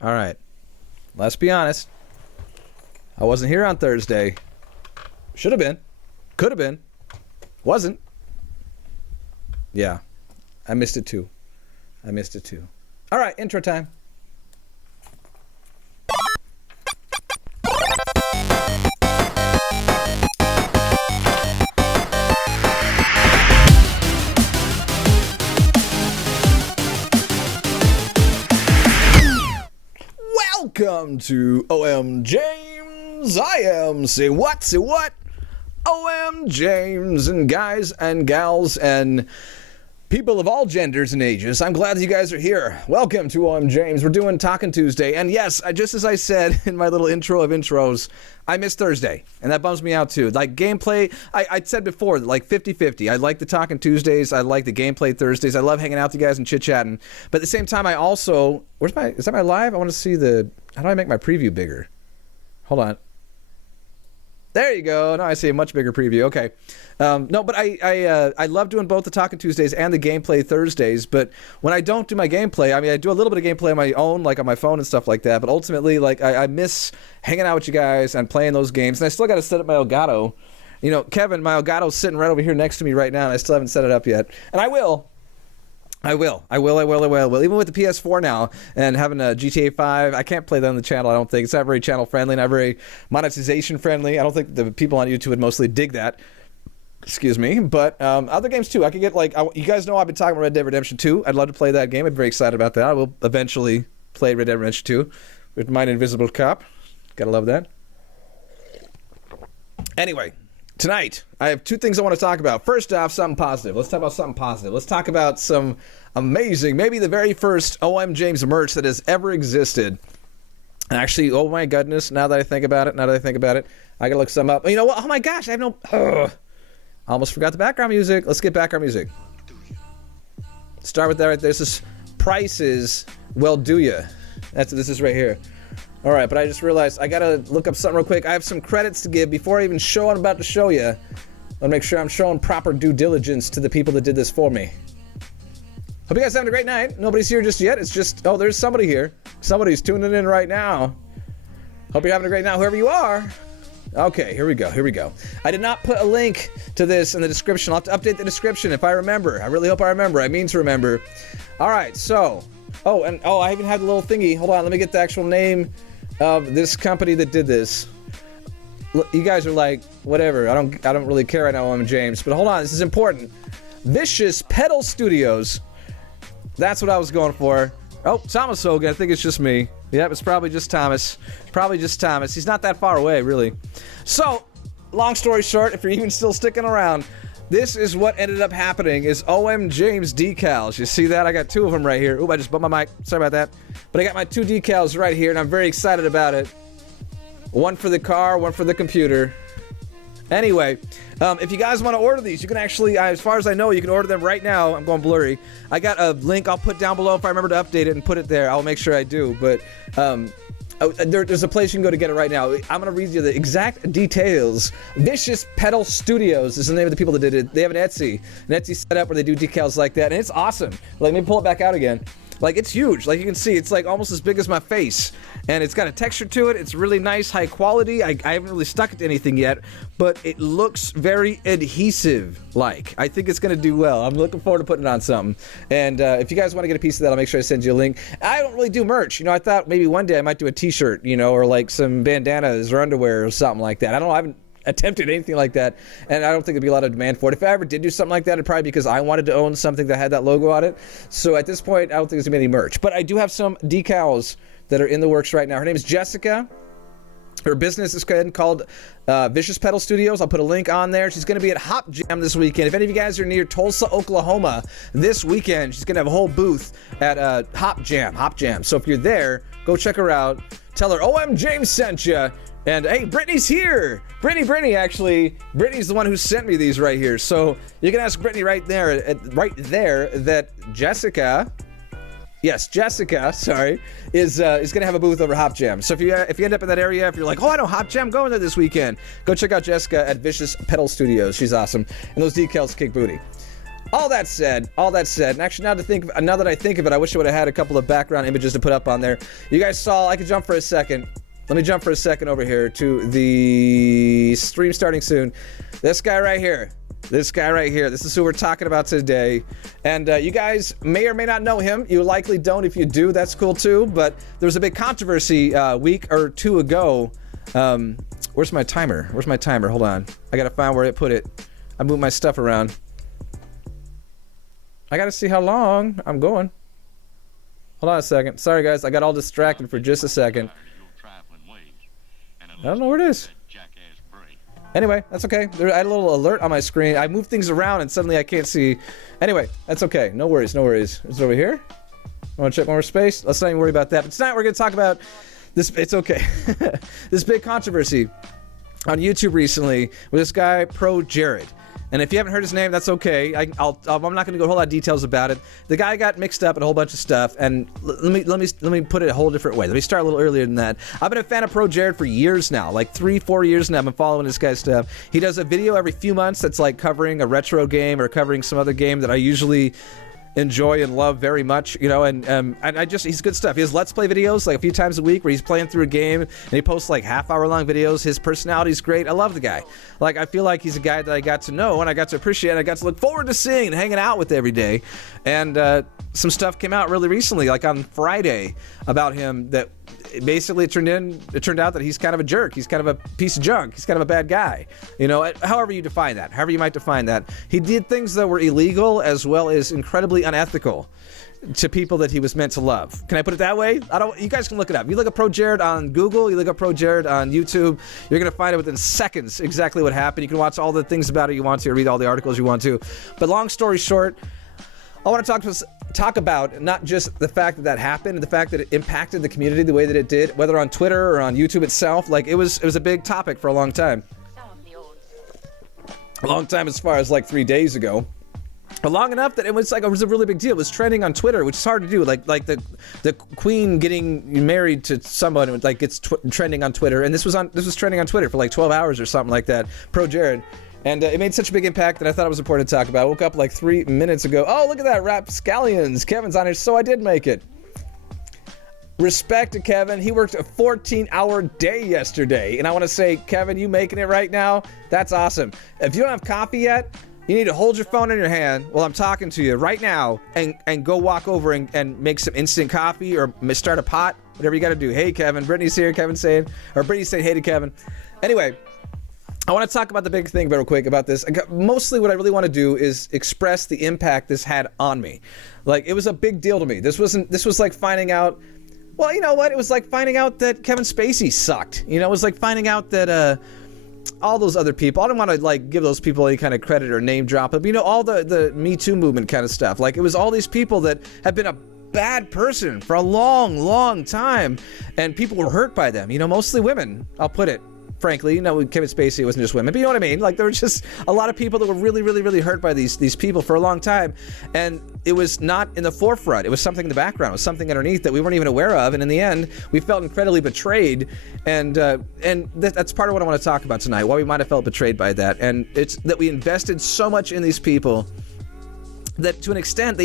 All right. Let's be honest. I wasn't here on Thursday. Should have been. Could have been. Wasn't. Yeah. I missed it too. All right, intro time. Welcome to OMJames. I am say what? OMJames, and guys and gals and people of all genders and ages. I'm glad that you guys are here. Welcome to OMJames. We're doing Talking Tuesday, and yes, just as I said in my little intro of intros, I missed Thursday, and that bums me out too. Like gameplay, I said before, like 50-50. I like the Talking Tuesdays. I like the gameplay Thursdays. I love hanging out with you guys and chit-chatting. But at the same time, I also, is that my live? I want to see how do I make my preview bigger? Hold on. There you go. Now I see a much bigger preview. Okay. No, but I love doing both the Talking Tuesdays and the gameplay Thursdays. But when I don't do my gameplay, I mean, I do a little bit of gameplay on my own, like on my phone and stuff like that. But ultimately, like I miss hanging out with you guys and playing those games. And I still got to set up my Elgato. You know, Kevin, my Elgato's sitting right over here next to me right now, and I still haven't set it up yet. And I will. Even with the PS4 now and having a GTA 5, I can't play that on the channel, I don't think. It's not very channel friendly, not very monetization friendly. I don't think the people on YouTube would mostly dig that. Excuse me. But other games too. I could get you guys know I've been talking about Red Dead Redemption 2. I'd love to play that game. I'm very excited about that. I will eventually play Red Dead Redemption 2 with my invisible cop. Gotta love that. Anyway. Tonight, I have two things I want to talk about. First off, something positive. Let's talk about something positive. Let's talk about some amazing, maybe the very first OMJames merch that has ever existed. Actually, oh my goodness, now that I think about it, I gotta look some up. You know what? Oh my gosh, I have no... I almost forgot the background music. Let's get background music. Start with that right there. This is Price's Well Do Ya. This is right here. All right, but I just realized I gotta look up something real quick. I have some credits to give before I even show what I'm about to show you. I'll make sure I'm showing proper due diligence to the people that did this for me. Hope you guys are having a great night. Nobody's here just yet. It's just, oh, there's somebody here. Somebody's tuning in right now. Hope you're having a great night, whoever you are. Okay, here we go. I did not put a link to this in the description. I'll have to update the description if I remember. I really hope I remember. I mean to remember. All right, so, I even have the little thingy. Hold on, let me get the actual name of this company that did this. You guys are like, whatever, I don't really care right now, OMJames, but hold on, this is important. Vicious Pedal Studios. That's what I was going for. Oh, Thomas Hogan, I think it's just me. Yep, it's probably just Thomas. He's not that far away, really. So, long story short, if you're even still sticking around, this is what ended up happening is OMJames decals. You see that? I got two of them right here. Oop, I just bumped my mic. Sorry about that. But I got my two decals right here, and I'm very excited about it. One for the car, one for the computer. Anyway, if you guys want to order these, you can actually, as far as I know, you can order them right now. I'm going blurry. I got a link I'll put down below if I remember to update it and put it there. I'll make sure I do. But there's a place you can go to get it right now. I'm going to read you the exact details. Vicious Pedal Studios is the name of the people that did it. They have an Etsy setup where they do decals like that, and it's awesome. Let me pull it back out again. Like, it's huge. Like, you can see, it's like almost as big as my face. And it's got a texture to it. It's really nice, high quality. I haven't really stuck it to anything yet, but it looks very adhesive-like. I think it's going to do well. I'm looking forward to putting it on something. And if you guys want to get a piece of that, I'll make sure I send you a link. I don't really do merch. You know, I thought maybe one day I might do a t-shirt, you know, or like some bandanas or underwear or something like that. I don't know. I haven't attempted anything like that, and I don't think there'd be a lot of demand for it. If I ever did do something like that, it'd probably be because I wanted to own something that had that logo on it. So at this point, I don't think there's gonna be any merch. But I do have some decals that are in the works right now. Her name is Jessica. Her business is called Vicious Pedal Studios. I'll put a link on there. She's going to be at Hop Jam this weekend. If any of you guys are near Tulsa, Oklahoma this weekend, she's going to have a whole booth at Hop Jam. So if you're there, go check her out. Tell her OMJames sent you. And hey, Brittany's here. Brittany, actually. Brittany's the one who sent me these right here. So you can ask Brittany right there that Jessica... Yes, Jessica, is going to have a booth over Hop Jam. So if you end up in that area, if you're like, oh, I know Hop Jam, going there this weekend, go check out Jessica at Vicious Pedal Studios. She's awesome. And those decals kick booty. all that said, and actually now that I think of it, I wish I would have had a couple of background images to put up on there. You guys saw, I could jump for a second. Let me jump for a second over here to the stream starting soon. This guy right here. This is who we're talking about today. And you guys may or may not know him. You likely don't. If you do, that's cool too. But there was a big controversy a week or two ago. Where's my timer? Hold on. I gotta find where I put it. I moved my stuff around. I gotta see how long I'm going. Hold on a second. Sorry guys, I got all distracted for just a second. I don't know where it is. Anyway, that's okay. I had a little alert on my screen. I moved things around and suddenly I can't see. Anyway, that's okay. No worries. Is it over here? I want to check one more space. Let's not even worry about that. But tonight we're going to talk about this. It's okay. This big controversy on YouTube recently with this guy, ProJared. And if you haven't heard his name, that's okay. I'm not going to go a whole lot of details about it. The guy got mixed up in a whole bunch of stuff, and let me put it a whole different way. Let me start a little earlier than that. I've been a fan of ProJared for years now, like 3-4 years now. I've been following this guy's stuff. He does a video every few months that's like covering a retro game or covering some other game that I usually enjoy and love very much, you know, and he's good stuff. He has Let's Play videos like a few times a week where he's playing through a game and he posts like half-hour-long videos. His personality's great. I love the guy. Like, I feel like he's a guy that I got to know and I got to appreciate and I got to look forward to seeing and hanging out with every day. And some stuff came out really recently, like on Friday, about him that basically it turned out that he's kind of a jerk. He's kind of a piece of junk. He's kind of a bad guy. You know, however you define that, however you might define that. He did things that were illegal as well as incredibly unethical to people that he was meant to love. Can I put it that way? You guys can look it up. You look up ProJared on Google, you look up ProJared on YouTube, you're going to find it within seconds exactly what happened. You can watch all the things about it you want to, read all the articles you want to. But long story short, I want to talk about not just the fact that happened, the fact that it impacted the community the way that it did, whether on Twitter or on YouTube itself. Like, it was a big topic for a long time. A long time as far as like 3 days ago. But long enough that it was a really big deal. It was trending on Twitter, which is hard to do. Like the Queen getting married to someone, like, gets trending on Twitter, and this was trending on Twitter for like 12 hours or something like that. ProJared. And it made such a big impact that I thought it was important to talk about. I woke up like 3 minutes ago. Oh, look at that, Rapscallions. Kevin's on here, so I did make it. Respect to Kevin. He worked a 14-hour day yesterday. And I want to say, Kevin, you making it right now? That's awesome. If you don't have coffee yet, you need to hold your phone in your hand while I'm talking to you right now and go walk over and make some instant coffee or start a pot, whatever you got to do. Hey, Kevin. Brittany's here. Brittany's saying hey to Kevin. Anyway, I want to talk about the big thing real quick about this. Mostly what I really want to do is express the impact this had on me. Like, it was a big deal to me. This was like finding out, well, you know what? It was like finding out that Kevin Spacey sucked. You know, it was like finding out that all those other people, I don't want to like give those people any kind of credit or name drop, but you know, all the Me Too movement kind of stuff. Like, it was all these people that have been a bad person for a long time, and people were hurt by them. You know, mostly women, I'll put it. Frankly, you know, with Kevin Spacey, it wasn't just women, but you know what I mean? Like, there were just a lot of people that were really hurt by these people for a long time, and it was not in the forefront. It was something in the background. It was something underneath that we weren't even aware of, and in the end, we felt incredibly betrayed, and that's part of what I want to talk about tonight, why we might have felt betrayed by that, and it's that we invested so much in these people that to an extent,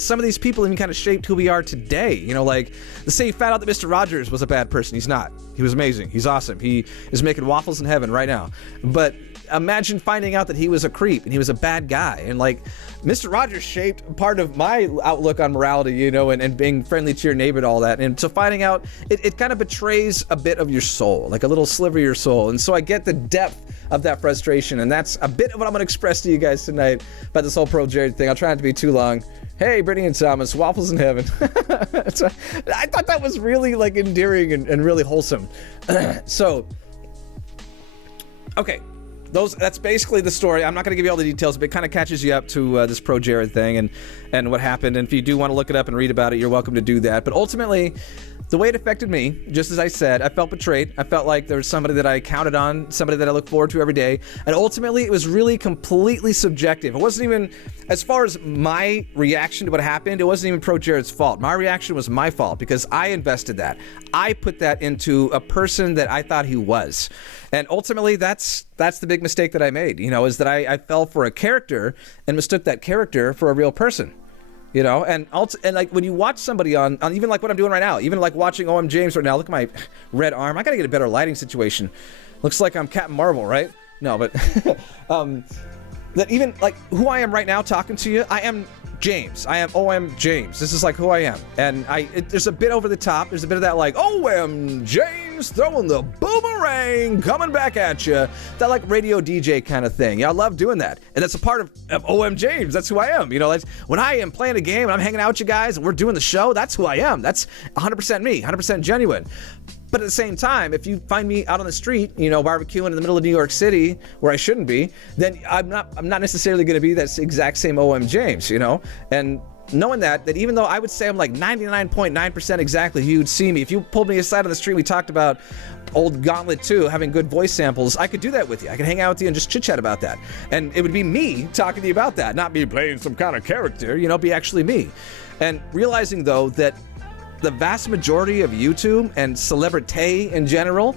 some of these people even kind of shaped who we are today. You know, like, let's say you found out that Mr. Rogers was a bad person. He's not. He was amazing. He's awesome. He is making waffles in heaven right now. But imagine finding out that he was a creep and he was a bad guy. And like, Mr. Rogers shaped part of my outlook on morality, you know, and being friendly to your neighbor and all that. And so finding out, it kind of betrays a bit of your soul, like a little sliver of your soul. And so I get the depth of that frustration, and that's a bit of what I'm going to express to you guys tonight about this whole ProJared thing. I'll try not to be too long. Hey, Brittany and Thomas, waffles in heaven. So, I thought that was really like endearing and really wholesome. So, okay, that's basically the story. I'm not going to give you all the details, but it kind of catches you up to this ProJared thing and what happened. And if you do want to look it up and read about it, you're welcome to do that. But ultimately, the way it affected me, just as I said, I felt betrayed. I felt like there was somebody that I counted on, somebody that I look forward to every day. And ultimately, it was really completely subjective. It wasn't even, as far as my reaction to what happened, it wasn't even ProJared's fault. My reaction was my fault because I invested that. I put that into a person that I thought he was. And ultimately, that's the big mistake that I made, is that I fell for a character and mistook that character for a real person. And like when you watch somebody on even like what I'm doing right now, even like watching OMJames right now, look at my red arm. I got to get a better lighting situation. Looks like I'm Captain Marvel, right? No, but that even like who I am right now talking to you, I am James. I am OMJames. This is like who I am. And there's a bit over the top. There's a bit of that like OMJames throwing the boomerang coming back at you. That like radio DJ kind of thing. I love doing that. And that's a part of OMJames. That's who I am. That's when I am playing a game and I'm hanging out with you guys and we're doing the show, that's who I am. That's 100% me, 100% genuine. But at the same time, if you find me out on the street, barbecuing in the middle of New York City where I shouldn't be, then I'm not necessarily going to be that exact same OMJames, And knowing that even though I would say I'm like 99.9% exactly who you'd see me, if you pulled me aside on the street, we talked about old Gauntlet 2, having good voice samples, I could do that with you. I could hang out with you and just chit-chat about that. And it would be me talking to you about that, not me playing some kind of character, be actually me. And realizing, though, that the vast majority of YouTube and celebrity in general,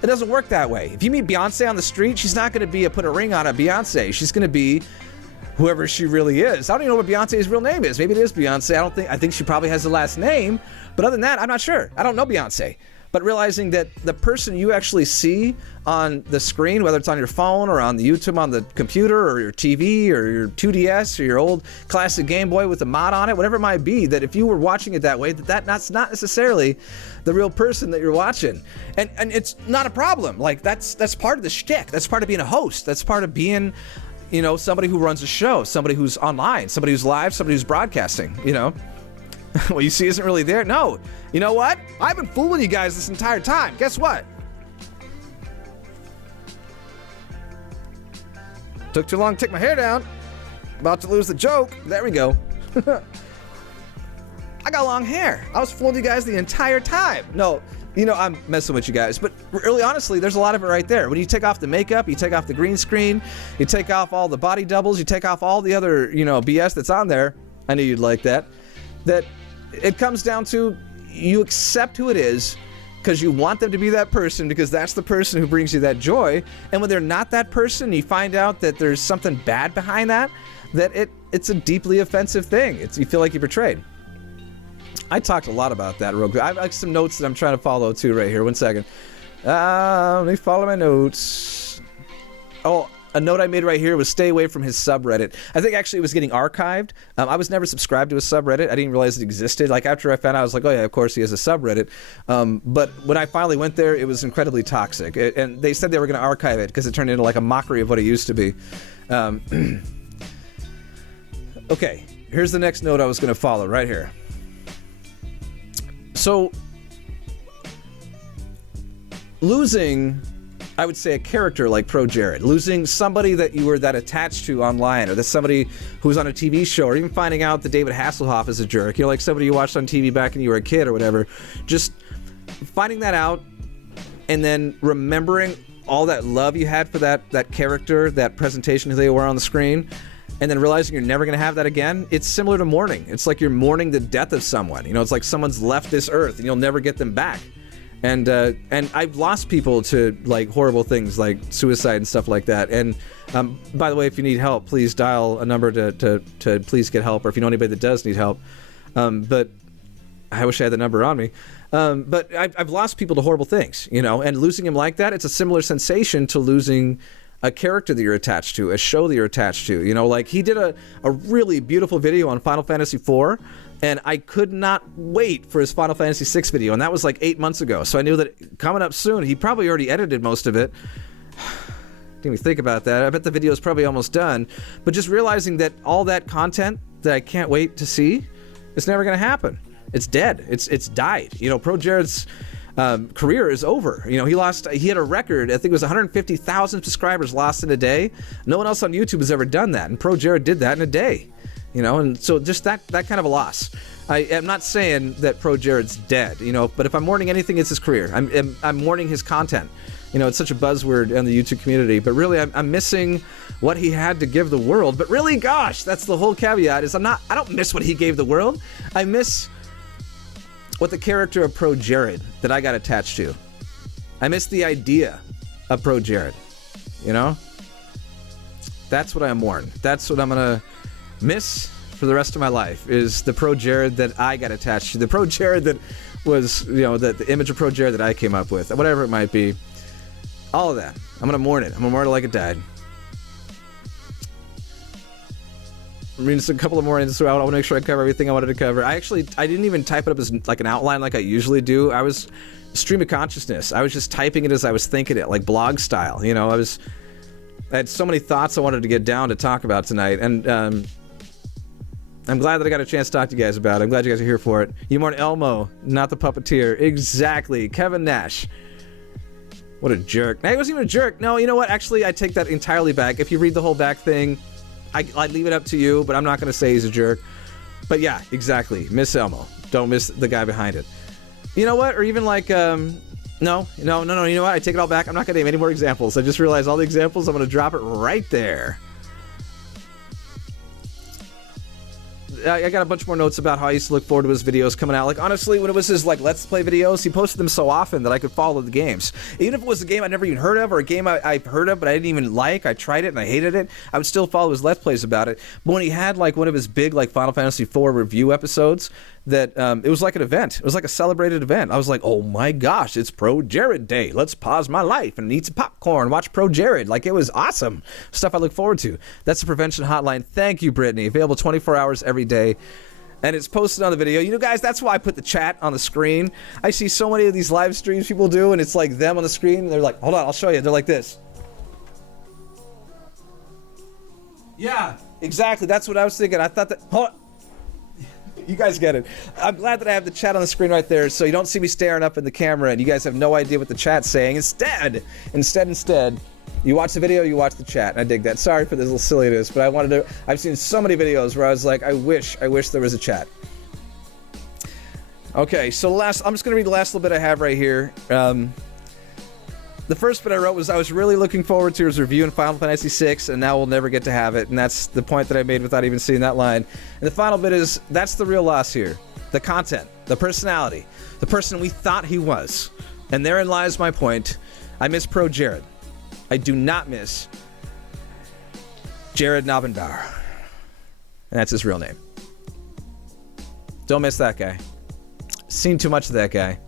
it doesn't work that way. If you meet Beyonce on the street, she's not going to be a put a ring on a Beyonce. She's going to be whoever she really is. I don't even know what Beyonce's real name is. Maybe it is Beyonce. I think she probably has the last name. But other than that, I'm not sure. I don't know Beyonce. But realizing that the person you actually see on the screen, whether it's on your phone or on the YouTube on the computer or your TV or your 2DS or your old classic Game Boy with a mod on it, whatever it might be, that if you were watching it that way, that's not necessarily the real person that you're watching. And it's not a problem. Like that's part of the shtick. That's part of being a host. That's part of being, somebody who runs a show, somebody who's online, somebody who's live, somebody who's broadcasting, What you see isn't really there. No. You know what? I've been fooling you guys this entire time. Guess what? Took too long to take my hair down. About to lose the joke. There we go. I got long hair. I was fooling you guys the entire time. No, I'm messing with you guys. But really, honestly, there's a lot of it right there. When you take off the makeup, you take off the green screen, you take off all the body doubles, you take off all the other, BS that's on there. I knew you'd like that. That it comes down to you accept who it is because you want them to be that person because that's the person who brings you that joy. And when they're not that person, you find out that there's something bad behind that it's a deeply offensive thing. You feel like you're betrayed. I talked a lot about that real quick. I have like some notes that I'm trying to follow too right here. 1 second. Let me follow my notes. Oh, a note I made right here was stay away from his subreddit. I think actually it was getting archived. I was never subscribed to a subreddit. I didn't realize it existed. Like after I found out, I was like, oh yeah, of course he has a subreddit. But when I finally went there, it was incredibly toxic. And they said they were going to archive it because it turned into like a mockery of what it used to be. Okay, here's the next note I was going to follow right here. So, losing, I would say, a character like ProJared, losing somebody that you were that attached to online, or that somebody who was on a TV show, or even finding out that David Hasselhoff is a jerk, like somebody you watched on TV back when you were a kid or whatever, just finding that out and then remembering all that love you had for that character, that presentation who they were on the screen, and then realizing you're never going to have that again, it's similar to mourning. It's like you're mourning the death of someone. It's like someone's left this earth and you'll never get them back. And I've lost people to like horrible things like suicide and stuff like that. And by the way, if you need help, please dial a number to please get help, or if you know anybody that does need help. But I wish I had the number on me. But I've lost people to horrible things, and losing him like that, it's a similar sensation to losing a character that you're attached to, a show that you're attached to. Like he did a really beautiful video on Final Fantasy IV, and I could not wait for his Final Fantasy VI video, and that was like 8 months ago. So I knew that coming up soon, he probably already edited most of it. Didn't even think about that. I bet the video is probably almost done. But just realizing that all that content that I can't wait to see, it's never going to happen. It's dead. It's died. ProJared's career is over. He had a record, I think it was 150,000 subscribers lost in a day. No one else on YouTube has ever done that, and ProJared did that in a day. you know, and so just that kind of a loss. I am not saying that ProJared's dead, you know, but if I'm mourning anything, it's his career. I'm mourning his content. You know, it's such a buzzword in the YouTube community, but really I'm missing what he had to give the world. But really, gosh, that's the whole caveat, is I don't miss what he gave the world. I miss what the character of ProJared that I got attached to. I miss the idea of ProJared, you know? That's what I mourn. That's what I'm going to miss for the rest of my life, is the ProJared that I got attached to. The ProJared that was, you know, the image of ProJared that I came up with, whatever it might be. All of that. I'm going to mourn it. I'm going to mourn it like it died. I'm reading just a couple of more in, so I want to make sure I cover everything I wanted to cover. I didn't even type it up as like an outline like I usually do. I was stream of consciousness. I was just typing it as I was thinking it, like blog style. You know, I had so many thoughts I wanted to get down to talk about tonight, and I'm glad that I got a chance to talk to you guys about it. I'm glad you guys are here for it. You mourn Elmo, not the puppeteer. Exactly. Kevin Nash. What a jerk. Nah, he wasn't even a jerk. No, you know what? Actually, I take that entirely back. If you read the whole back thing, I leave it up to you, but I'm not going to say he's a jerk. But yeah, exactly. Miss Elmo. Don't miss the guy behind it. You know what? Or even like, no. You know what? I take it all back. I'm not going to name any more examples. I just realized all the examples. I'm going to drop it right there. I got a bunch more notes about how I used to look forward to his videos coming out. Like, honestly, when it was his, like, Let's Play videos, he posted them so often that I could follow the games. Even if it was a game I never even heard of, or a game I've heard of but I didn't even like, I tried it and I hated it, I would still follow his Let's Plays about it. But when he had, like, one of his big, like, Final Fantasy IV review episodes, that it was like an event. It was like a celebrated event. I was like, oh my gosh, it's ProJared Day. Let's pause my life and eat some popcorn, watch ProJared. Like, it was awesome. Stuff I look forward to. That's the prevention hotline. Thank you, Brittany. Available 24 hours every day. And it's posted on the video. You know, guys, that's why I put the chat on the screen. I see so many of these live streams people do, and it's like them on the screen, and they're like, hold on, I'll show you. They're like this. Yeah, exactly. That's what I was thinking. I thought that... Hold on. You guys get it. I'm glad that I have the chat on the screen right there, so you don't see me staring up in the camera and you guys have no idea what the chat's saying. Instead, you watch the video, you watch the chat. I dig that. Sorry for this little silliness, but I've seen so many videos where I was like, I wish there was a chat. Okay, so I'm just going to read the last little bit I have right here. The first bit I wrote was I was really looking forward to his review in Final Fantasy VI, and now we'll never get to have it. And that's the point that I made without even seeing that line. And the final bit is, that's the real loss here. The content, the personality, the person we thought he was. And therein lies my point. I miss ProJared. I do not miss Jared Nabendar. And that's his real name. Don't miss that guy. Seen too much of that guy.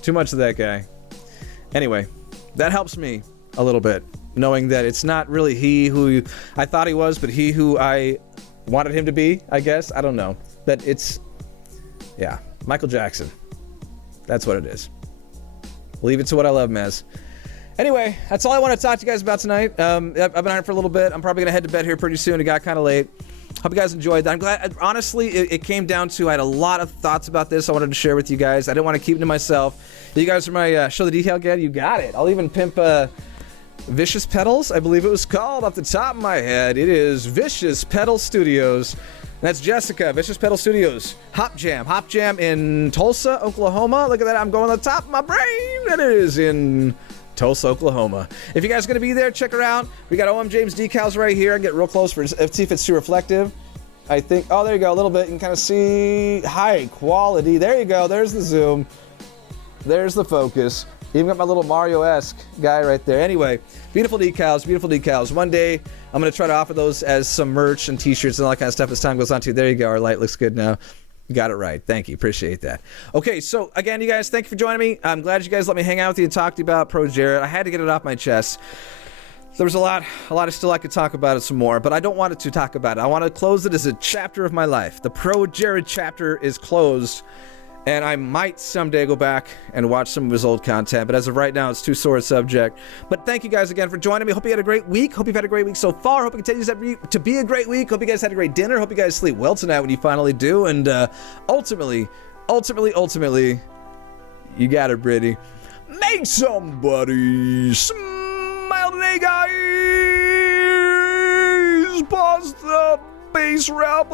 Too much of that guy. Anyway, that helps me a little bit, knowing that it's not really he who I thought he was, but he who I wanted him to be, I guess. I don't know. But it's, yeah, Michael Jackson. That's what it is. Leave it to what I love, Mez. Anyway, that's all I want to talk to you guys about tonight. I've been on it for a little bit. I'm probably going to head to bed here pretty soon. It got kind of late. Hope you guys enjoyed that. I'm glad, honestly, it came down to, I had a lot of thoughts about this I wanted to share with you guys. I didn't want to keep it to myself. You guys are my Show the Detail Guide. You got it. I'll even pimp Vicious Pedals, I believe it was called off the top of my head. It is Vicious Pedal Studios. That's Jessica, Vicious Pedal Studios. Hop Jam in Tulsa, Oklahoma. Look at that, I'm going on the top of my brain. And it is in Tulsa, Oklahoma. If you guys are going to be there, check her out. We got OMJames decals right here. I can get real close for see if it's too reflective. I think, oh, there you go, a little bit. You can kind of see high quality. There you go, there's the zoom. There's the focus. Even got my little Mario-esque guy right there. Anyway, beautiful decals, beautiful decals. One day, I'm going to try to offer those as some merch and t-shirts and all that kind of stuff as time goes on too. There you go, our light looks good now. You got it right. Thank you. Appreciate that. Okay, so again, you guys, thank you for joining me. I'm glad you guys let me hang out with you and talk to you about ProJared. I had to get it off my chest. There was a lot of still I could talk about it some more, but I don't want to talk about it. I want to close it as a chapter of my life. The ProJared chapter is closed, and I might someday go back and watch some of his old content, but as of right now, it's too sore a subject. But thank you guys again for joining me. Hope you had a great week. Hope you've had a great week so far. Hope it continues to be a great week. Hope you guys had a great dinner. Hope you guys sleep well tonight when you finally do. And ultimately, you got it, Brittany. Make somebody smile today, guys. Pause the Space Rebels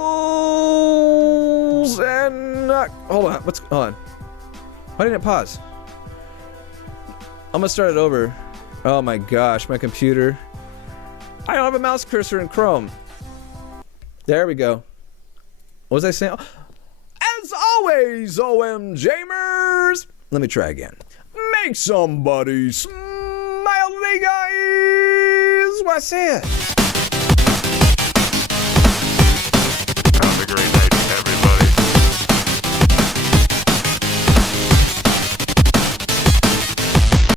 and hold on. Hold on. Why didn't it pause? I'm gonna start it over. Oh my gosh, my computer. I don't have a mouse cursor in Chrome. There we go. What was I saying? As always, OMJamers. Let me try again. Make somebody smile today, guys. What's it?